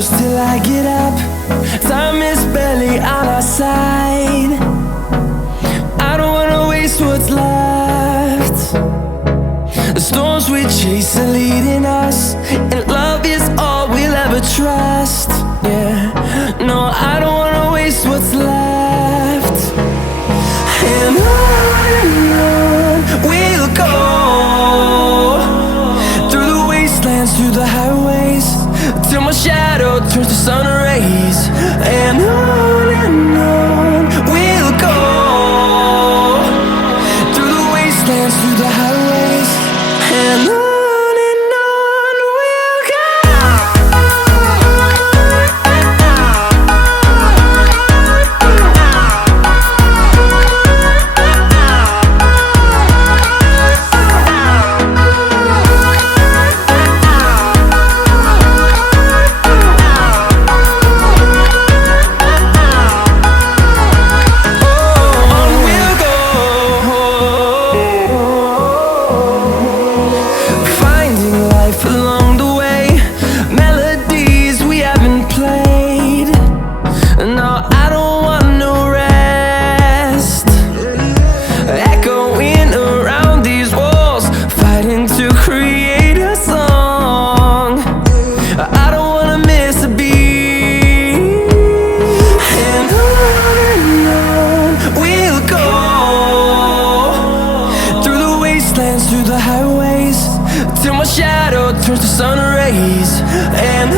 shadows till I get up. Time is barely on our side. I don't wanna waste what's left. The storms we chase are leading us, and love is all we'll ever trust. Yeah, no, I don't wanna waste what's left. And on we'll go, through the wastelands, through the highways, till my shadow turns to sun rays. And on we'll go, through the wastelands, through the highways, and on we'll go. Through the highways, till my shadow turns to sun rays. And